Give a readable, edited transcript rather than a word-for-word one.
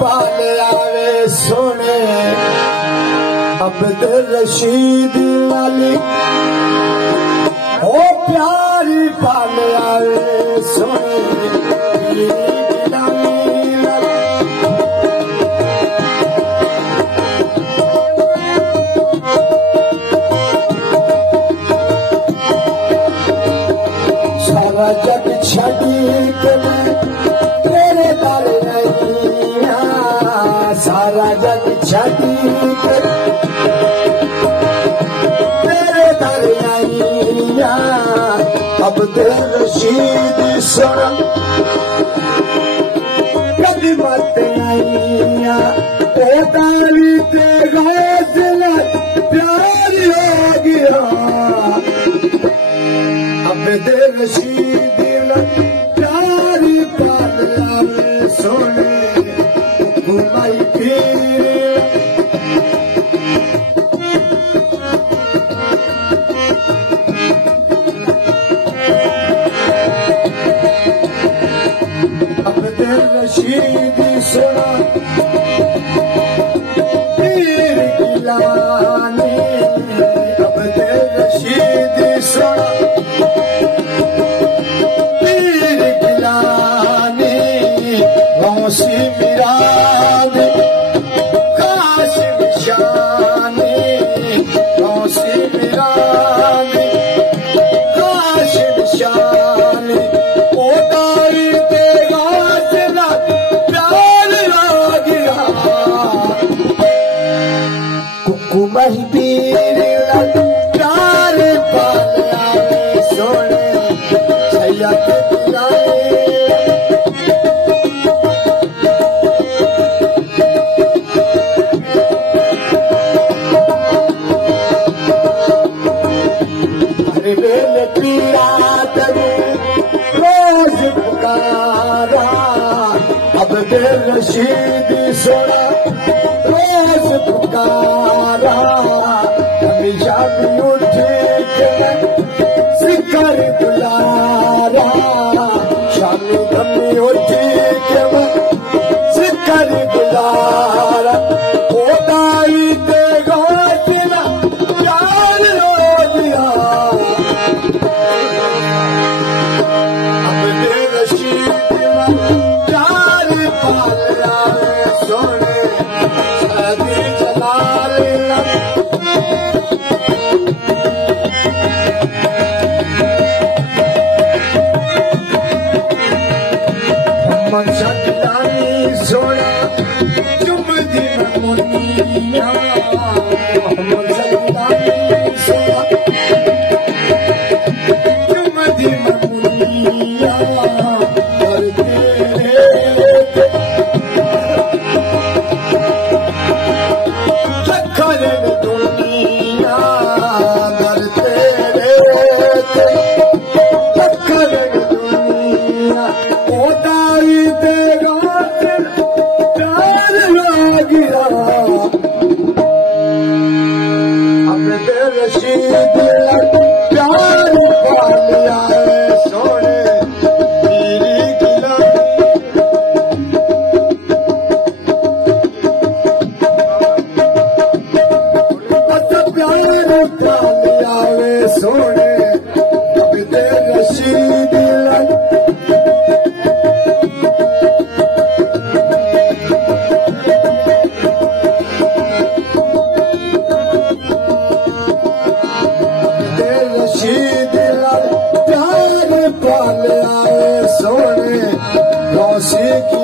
पाल आवे सोने अब्दुल रशीद वाली ओ प्यार पाल आवे सोने सारा जग छड़ी के मैं तेरे दर आईया सारा जग छड़ी के तेरे दर आईया अब्दुल रशीद सोना कभी मत आईया ओ तारी ते गौसल प्यार हो गया अब्दुल रशीद प्यार पाल आवे सोने घुमाई फिर अब्दुल रशीद सोना पीर गिलानी अब्दुल रशीद सोना गौसी मिरानी काशिम शानी गौसी मिरानी काशिम शानी ओ तारी ते गाजना प्यार आ गया कुकु महबीर प्यार पाल आवे सोने सैयद रोज पुकारा अब्दुल रशीद सोना रोज पुकारा हमेशा भी उठ के शिखर बुलारा शामी धमी उठ के शिखर बुलारा ओ दाई ते गाजना प्यार हो गया सोने शादी चला लेना मोहम्मद शक्लानी सोना चुम दी मुनिया मोहम्मद शक्लानी सोना चुम दी मुनिया और तेरे दुनिया दर तेरे दुनिया ओ तारी ते प्यार हो गया अब्दुल रशीद प्यार पाल आवे सोने पीरी प्यार पाल आवे सोने अब्दुल रशीद प्यार पाल आवे सोने गौसी की